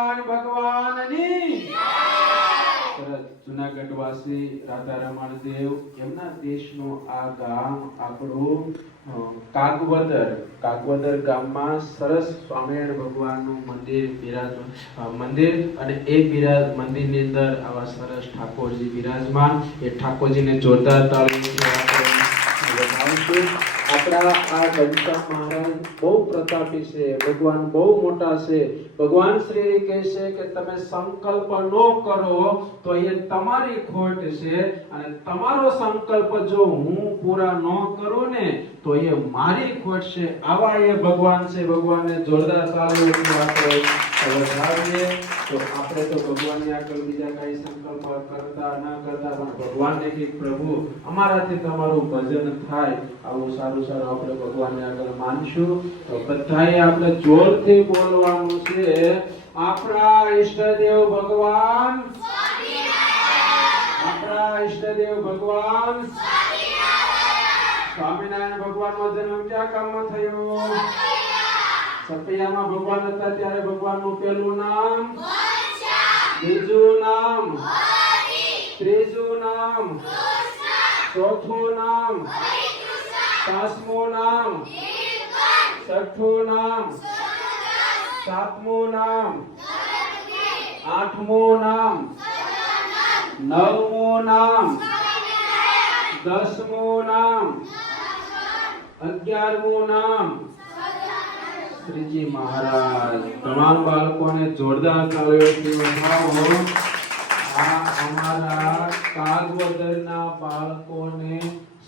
ભગવાન, ભગવાનની. જુનાગઢ વાસી રાધા રમણ દેવ, એમના દેશનું આ ગામ, આપણું કાગવદર કાગવદર ગામમાં સરસ સ્વામિનારાયણ ભગવાનનું મંદિર બિરાજ મંદિર અને એ બિરાજ, મંદિરની અંદર આવા સરસ ઠાકોરજી બિરાજમાન. એ ઠાકોરજીને જોરદાર તાળી આપણે આ ઘનશ્યામ મહારાજ બહુ પ્રતાપી છે, ભગવાન બહુ મોટા છે. ભગવાન શ્રી કહે છે કે તમે સંકલ્પ ન કરો તો એ તમારી ખોટ છે અને તમારો સંકલ્પ જો હું પૂરા ન કરું ને તો એ મારી ખોટ છે. આવા એ ભગવાન છે. ભગવાનને જોરદાર તાળીઓથી વધાવીએ તો આપણે તો ભગવાનની આગળ બીજા કઈ સંકલ્પ કરતા ન કરતા પણ ભગવાનને કે પ્રભુ અમારાથી તમારું ભજન થાય આવું સારું સારું આપણે ભગવાનને આગળ માનશું. તો બધાએ આપણે જોરથી બોલવાનું છે આપણા ઈષ્ટદેવ ભગવાન આપણા ઈષ્ટદેવ ભગવાન સ્વામિનારાયણ. ભગવાનનો જન્મ ક્યાં કામમાં થયો? સપૈયામાં ભગવાન હતા ત્યારે ભગવાનનું પહેલું નામ? બીજું નામ? ત્રીજું નામ? ચોથું નામ? પાંચમું નામ? છઠ્ઠું નામ? સાતમું નામ? આઠમું નામ? નવમું નામ? દસમું નામ? અગિયારમું નામ? શ્રીજી મહારાજ. તમામ બાળકોને જોરદાર તાળીઓથી આ અમારા કાગવદરના બાળકોને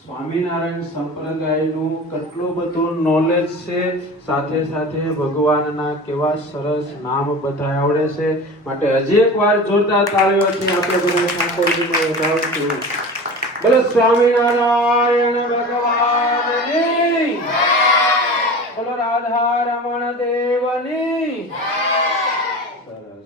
સ્વામિનારાયણ સંપ્રદાયનું કેટલું બધું નોલેજ છે. સાથે સાથે ભગવાનના કેવા સરસ નામ બધા આવડે છે. માટે હજી એક વાર જોરદાર તાળીઓથી આપણે બધા ઠાકોરજીને વધાવશું સ્વામિનારાયણ રમણ દેવની. સરસ.